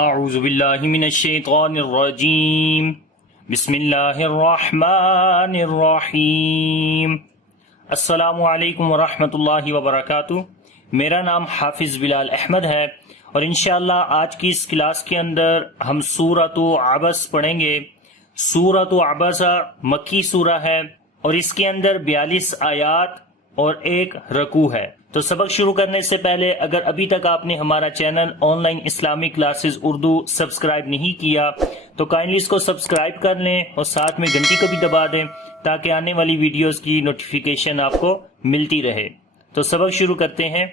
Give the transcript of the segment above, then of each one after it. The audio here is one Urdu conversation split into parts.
اعوذ باللہ من الشیطان الرجیم بسم اللہ الرحمن الرحیم۔ السلام علیکم ورحمۃ اللہ وبرکاتہ۔ میرا نام حافظ بلال احمد ہے اور انشاءاللہ آج کی اس کلاس کے اندر ہم سورۃ عبس پڑھیں گے۔ سورۃ عبس مکی سورہ ہے اور اس کے اندر 42 آیات اور ایک رکوع ہے۔ تو سبق شروع کرنے سے پہلے اگر ابھی تک آپ نے ہمارا channel on line Islamic classes Urdu subscribe نہیں کیا تو کائنڈلی اس کو سبسکرائب کر لیں اور ساتھ میں گھنٹی کو بھی دبا دیں تاکہ آنے والی ویڈیوز کی نوٹیفیکیشن آپ کو ملتی رہے۔ تو سبق شروع کرتے ہیں۔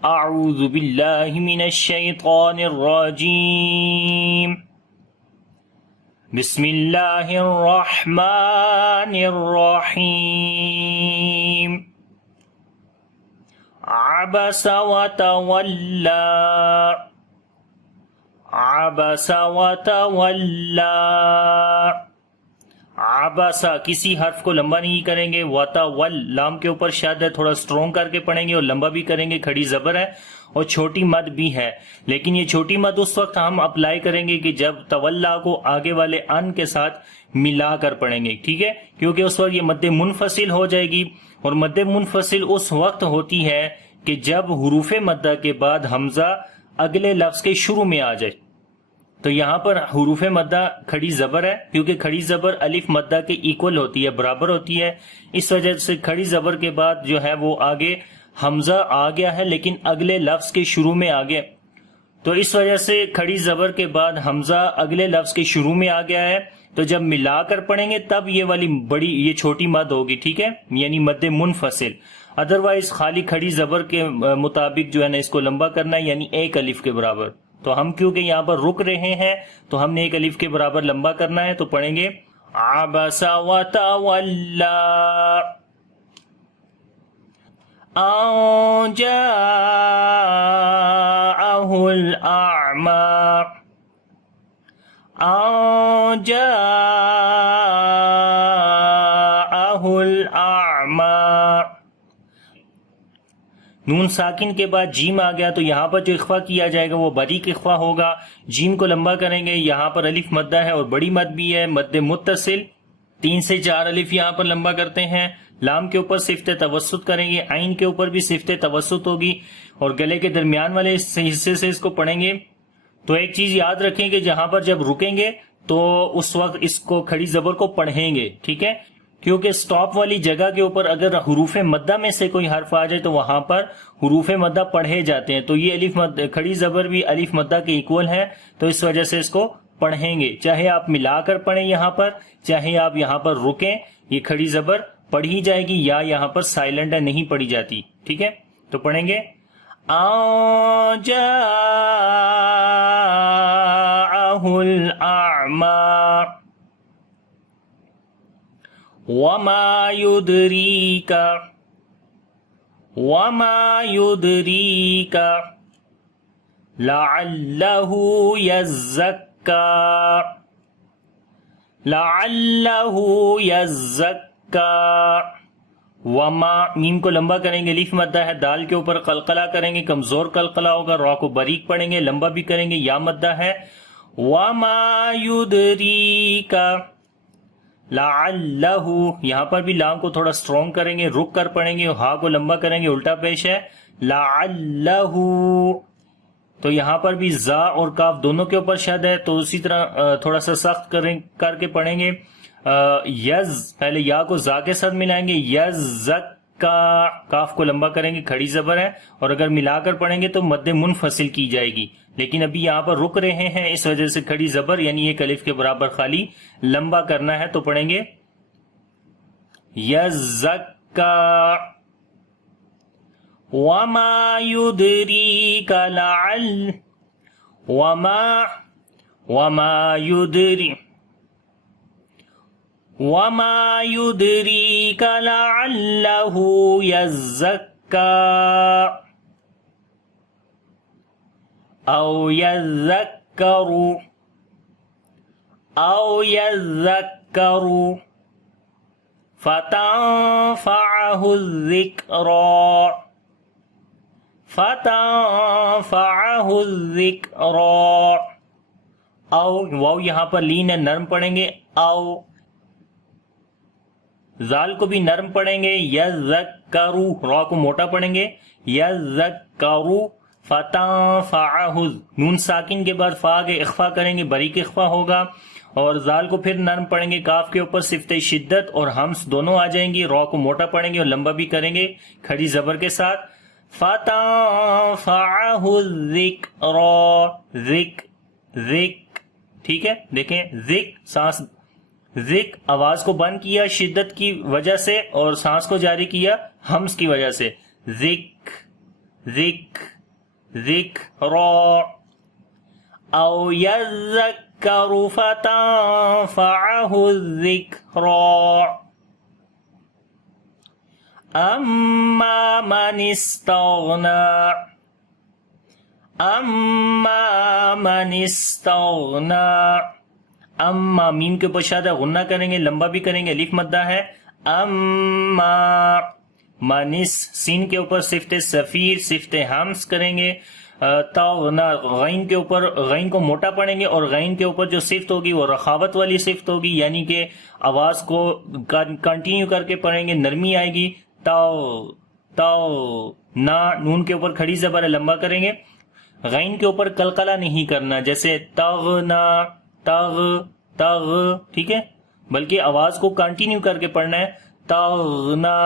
اعوذ باللہ من الشیطان الرجیم، بسم اللہ الرحمن الرحیم۔ عبس وتولى، عبس وتولى۔ عبس کسی حرف کو لمبا نہیں کریں گے، وتول لام کے اوپر شد ہے، تھوڑا سٹرونگ کر کے پڑھیں گے اور لمبا بھی کریں گے، کھڑی زبر ہے اور چھوٹی مد بھی ہے، لیکن یہ چھوٹی مد اس وقت ہم اپلائی کریں گے کہ جب تولا کو آگے والے ان کے ساتھ ملا کر پڑھیں گے، ٹھیک ہے، کیونکہ اس وقت یہ مد منفصل ہو جائے گی، اور مد منفصل اس وقت ہوتی ہے کہ جب حروف مدہ کے بعد حمزہ اگلے لفظ کے شروع میں آ جائے۔ تو یہاں پر حروف مدہ کھڑی زبر ہے، کیونکہ کھڑی زبر الف مدہ کے ایکول ہوتی ہے، برابر ہوتی ہے، اس وجہ سے کھڑی زبر کے بعد جو ہے وہ آگے حمزہ آ گیا ہے لیکن اگلے لفظ کے شروع میں آ گیا، تو اس وجہ سے کھڑی زبر کے بعد حمزہ اگلے لفظ کے شروع میں آ گیا ہے، تو جب ملا کر پڑھیں گے تب یہ والی بڑی یہ چھوٹی مد ہوگی، ٹھیک ہے، یعنی مد منفصل۔ ادروائز خالی کھڑی زبر کے مطابق جو ہے نا اس کو لمبا کرنا ہے، یعنی ایک الف کے برابر۔ تو ہم کیونکہ یہاں پر رک رہے ہیں تو ہم نے ایک الف کے برابر لمبا کرنا ہے، تو پڑھیں گے عبس وتولى ان جاءه الأعمى، ان جاءه الأعمى۔ نون ساکن کے بعد جیم آ گیا تو یہاں پر جو اخفا کیا جائے گا وہ باریک اخفا ہوگا، جیم کو لمبا کریں گے، یہاں پر الف مدہ ہے اور بڑی مد بھی ہے، مد متصل، 3 سے 4 الف یہاں پر لمبا کرتے ہیں، لام کے اوپر صفت توسط کریں گے، عین کے اوپر بھی صفت توسط ہوگی اور گلے کے درمیان والے حصے سے اس کو پڑھیں گے۔ تو ایک چیز یاد رکھیں کہ جہاں پر جب رکیں گے تو اس وقت اس کو کھڑی زبر کو پڑھیں گے، ٹھیک ہے، کیونکہ سٹاپ والی جگہ کے اوپر اگر حروف مدہ میں سے کوئی حرف آ جائے تو وہاں پر حروف مدہ پڑھے جاتے ہیں، تو یہ الف کھڑی زبر بھی الف مدہ کے ایکول ہے، تو اس وجہ سے اس کو پڑھیں گے، چاہے آپ ملا کر پڑھیں یہاں پر، چاہے آپ یہاں پر رکیں، یہ کھڑی زبر پڑھی جائے گی، یا یہاں پر سائلنٹ ہے نہیں پڑھی جاتی، ٹھیک ہے۔ تو پڑھیں گے ان جاءه الأعمى وما يدريك، وما يدريك لعله يزكى، لعله يزكى۔ وما میم کو لمبا کریں گے، الف مدہ ہے، دال کے اوپر قلقلہ کریں گے، کمزور قلقلہ ہوگا، را کو باریک پڑھیں گے، لمبا بھی کریں گے، یا مدہ ہے، وما يدريك لعلہ، یہاں پر بھی لام کو تھوڑا سٹرونگ کریں گے، رک کر پڑھیں گے، ہا کو لمبا کریں گے، الٹا پیش ہے، لعلہ، تو یہاں پر بھی زا اور کاف دونوں کے اوپر شد ہے، تو اسی طرح تھوڑا سا سخت کر کے پڑھیں گے، یز پہلے یا کو زا کے ساتھ ملائیں گے، یزکا، کاف کو لمبا کریں گے، کھڑی زبر ہے، اور اگر ملا کر پڑھیں گے تو مد منفصل کی جائے گی، لیکن ابھی یہاں پر رک رہے ہیں اس وجہ سے کھڑی زبر یعنی ایک الف کے برابر خالی لمبا کرنا ہے، تو پڑھیں گے یزکا وما يدريك لعل، وما يدريك لعله يزكى أو يذكر فتنفعه الذكرى، فتنفعه الذکرا، او واو یہاں پر لین ہے نرم پڑھیں گے، او زال کو بھی نرم پڑھیں گے، یذکرو را کو موٹا پڑھیں گے، یذکرو فتنفعه، نون ساکن کے بعد فا کے اخفا کریں گے، باریک اخفا ہوگا، اور زال کو پھر نرم پڑھیں گے، کاف کے اوپر صفت شدت اور ہمس دونوں آ جائیں گی، را کو موٹا پڑھیں گے اور لمبا بھی کریں گے کھڑی زبر کے ساتھ، فتنفعه الذکرا، ذک، ٹھیک ہے، دیکھیں ذک سانس، ذک آواز کو بند کیا شدت کی وجہ سے اور سانس کو جاری کیا ہمس کی وجہ سے، ذکرا، او یذکر فتنفعه الذکرا، اما من استغنا، اما میم کے اوپر شادہ غنہ کریں گے، لمبا بھی کریں گے، الف مدہ ہے، اما منس، سین کے اوپر صفت صفیر صفت ہمس کریں گے، تغنا غین کے اوپر غین کو موٹا پڑھیں گے اور غین کے اوپر جو صفت ہوگی وہ رخاوت والی صفت ہوگی، یعنی کہ آواز کو کنٹینیو کر کے پڑھیں گے، نرمی آئے گی، نا نون کے اوپر کھڑی زبر ہے، لمبا کریں گے، غین کے اوپر قلقلہ نہیں کرنا جیسے تغنا، تغ، ٹھیک ہے، بلکہ آواز کو کنٹینیو کر کے پڑھنا ہے، تغنا،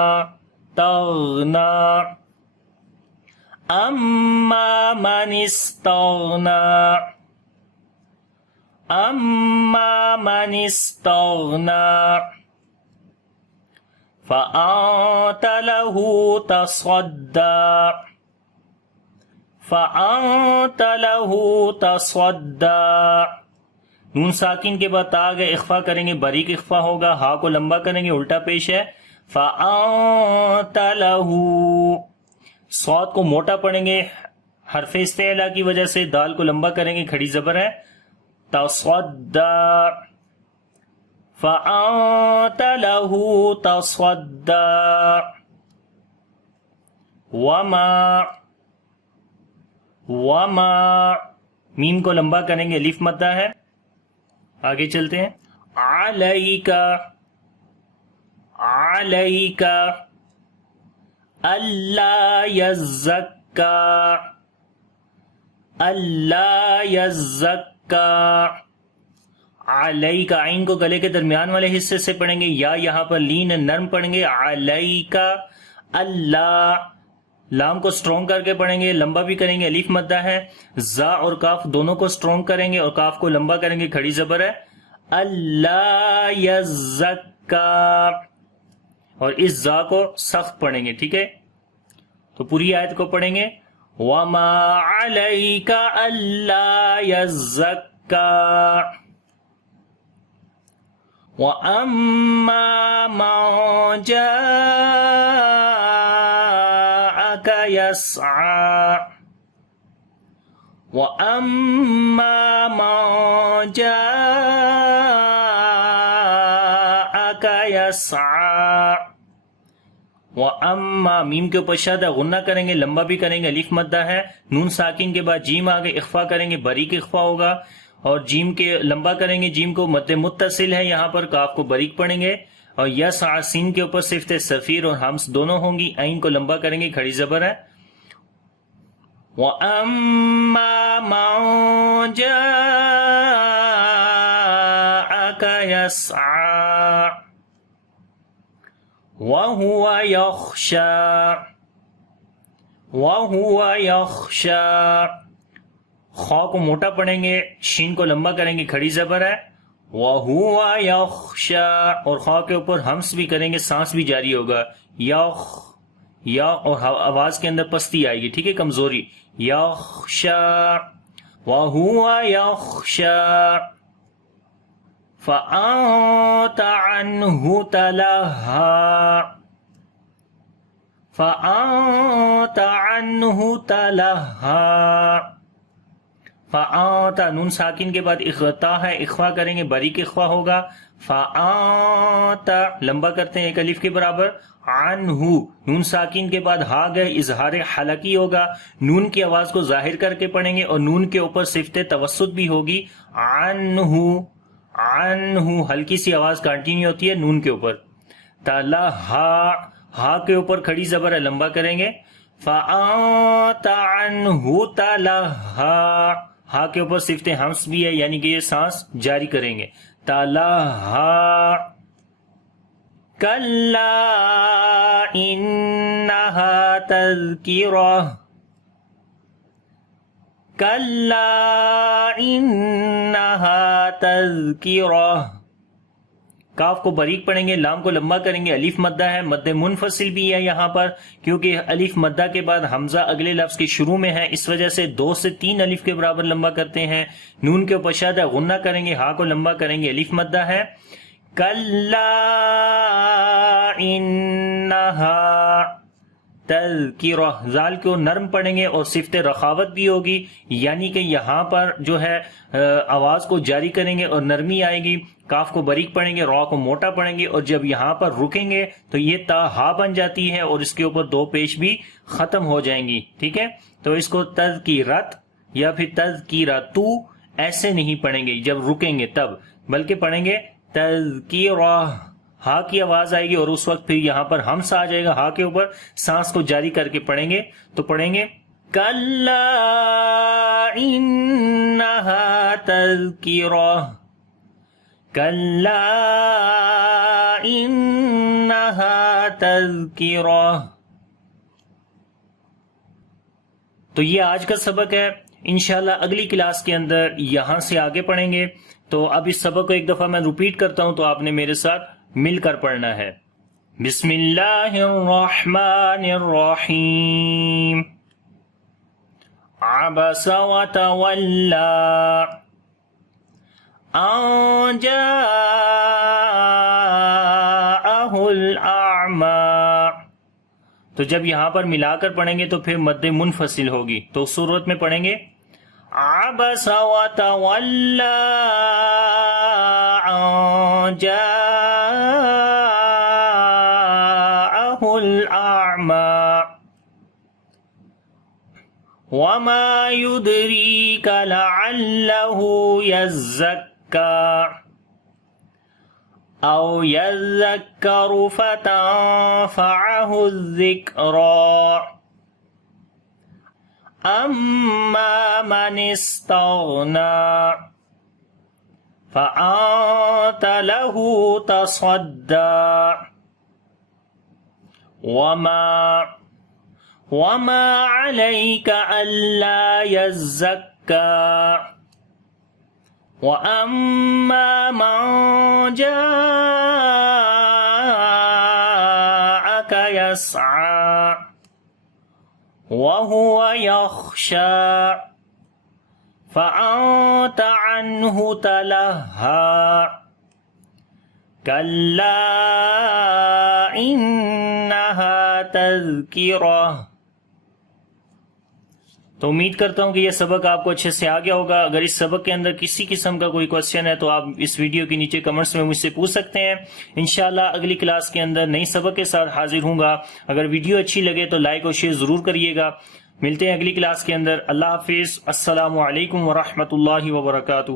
اما من استغنا فأنت له تصدى، نون ساکن کے بعد تا گئے اخفا کریں گے، باریک اخفا ہوگا، ہا کو لمبا کریں گے، الٹا پیش ہے، فأنت له، صاد کو موٹا پڑھیں گے حرف استعلا کی وجہ سے، دال کو لمبا کریں گے، کھڑی زبر ہے، تصدى، فأنت له تصدى، وما میم کو لمبا کریں گے، الف مدہ ہے، آگے چلتے ہیں، علیک اللہ یزکا، علیک عین کو گلے کے درمیان والے حصے سے پڑھیں گے، یا یہاں پر لین نرم پڑھیں گے، علیک اللہ، لام کو سٹرونگ کر کے پڑھیں گے، لمبا بھی کریں گے، الف مدہ ہے، زا اور کاف دونوں کو سٹرونگ کریں گے اور کاف کو لمبا کریں گے، کھڑی زبر ہے، اللہ یزکا، اور اس زا کو سخت پڑھیں گے، ٹھیک ہے، تو پوری آیت کو پڑھیں گے، وما علیک اللہ یزکا وَأَمَّا مَن جَاءَكَ يَسْعَىٰ وَأَمَّا مَن جَاءَكَ يَسْعَىٰ، وَأَمَّا میم کے اوپر شادہ غنہ کریں گے، لمبا بھی کریں گے، الف مدہ ہے، نون ساکن کے بعد جیم آگے اخفا کریں گے، باریک اخفا ہوگا، اور جیم کے لمبا کریں گے، جیم کو مد متصل ہے یہاں پر، کاف کو باریک پڑھیں گے، اور یسعیٰ سین کے اوپر صفت صفیر اور ہمس دونوں ہوں گی، عین کو لمبا کریں گے، کھڑی زبر ہے، وَأَمَّا مَن جَاءَكَ يَسْعَىٰ وَهُوَ يَخْشَىٰ، خا کو موٹا پڑھیں گے، شین کو لمبا کریں گے، کھڑی زبر ہے، وَهُوَ يَخْشَىٰ، اور خا کے اوپر ہمس بھی کریں گے، سانس بھی جاری ہوگا، یا اور آواز کے اندر پستی آئے گی، ٹھیک ہے، کمزوری، یخشیٰ، وَهُوَ يَخْشَىٰ فَأَنتَ عَنْهُ تَلَهَّىٰ، فآتا نون ساکن کے بعد اختا ہے، اخوا کریں گے، باریک اخوا ہوگا. فآتا لمبا کرتے ہیں ایک الف کے برابر. عنہ نون ساکن کے بعد ہا گئے، اظہار حلقی ہوگا، نون کی آواز کو ظاہر کر کے پڑھیں گے اور نون کے اوپر صفت توسط بھی ہوگی. عنہ عنہ ہلکی سی آواز کنٹینیو ہوتی ہے نون کے اوپر. تلہا ہا کے اوپر کھڑی زبر ہے، لمبا کریں گے. فآت عنہ تلہا ہا کے اوپر صفت ہمس بھی ہے، یعنی کہ یہ سانس جاری کریں گے. تلہا. کلا انہا تذکرہ. کلا انہا تذکرہ. کاف کو باریک پڑھیں گے، لام کو لمبا کریں گے، الف مدہ ہے، مد منفصل بھی ہے یہاں پر، کیونکہ الف مدہ کے بعد حمزہ اگلے لفظ کے شروع میں ہے، اس وجہ سے 2 سے 3 الف کے برابر لمبا کرتے ہیں. نون کے اوپر شد ہے، غنہ کریں گے، ہا کو لمبا کریں گے، الف مدہ ہے. کلا انہا تذکرہ. زال کو نرم پڑھیں گے اور صفت رخاوت بھی ہوگی، یعنی کہ یہاں پر جو ہے آواز کو جاری کریں گے اور نرمی آئے گی. کاف کو باریک پڑھیں گے، را کو موٹا پڑھیں گے، اور جب یہاں پر رکیں گے تو یہ تا ہا بن جاتی ہے اور اس کے اوپر 2 پیش بھی ختم ہو جائیں گی. ٹھیک ہے، تو اس کو تذکیرت یا پھر تذکیرتو ایسے نہیں پڑھیں گے جب رکیں گے تب، بلکہ پڑھیں گے تذکیرہ. ہا کی آواز آئے گی اور اس وقت پھر یہاں پر ہمس آ جائے گا، ہا کے اوپر سانس کو جاری کر کے پڑھیں گے. تو پڑھیں گے کلا انہا تذکرہ. کلا انہا تذکرہ. تو یہ آج کا سبق ہے. انشاءاللہ اگلی کلاس کے اندر یہاں سے آگے پڑھیں گے. تو اب اس سبق کو ایک دفعہ میں ریپیٹ کرتا ہوں تو آپ نے میرے ساتھ مل کر پڑھنا ہے. بسم اللہ الرحمن الرحیم. عبس وتولی ان جاءہ الاعمی. تو جب یہاں پر ملا کر پڑھیں گے تو پھر مد منفصل ہوگی. تو صورت میں پڑھیں گے عبس وتولی ان جاءہ الاعمی وما يدريك لعله يزكى أو يذكر فتنفعه الذكرى أما من استغنى فأنت له تصدى وما عليك ألا يزكى وأما من جاءك يسعى وهو يخشى فأنت عنه تلهى كلا إنها تذكرة. تو امید کرتا ہوں کہ یہ سبق آپ کو اچھے سے آ گیا ہوگا. اگر اس سبق کے اندر کسی قسم کا کوئی کوشچن ہے تو آپ اس ویڈیو کے نیچے کمنٹس میں مجھ سے پوچھ سکتے ہیں. انشاءاللہ اگلی کلاس کے اندر نئی سبق کے ساتھ حاضر ہوں گا. اگر ویڈیو اچھی لگے تو لائک اور شیئر ضرور کریے گا. ملتے ہیں اگلی کلاس کے اندر. اللہ حافظ. السلام علیکم ورحمۃ اللہ وبرکاتہ.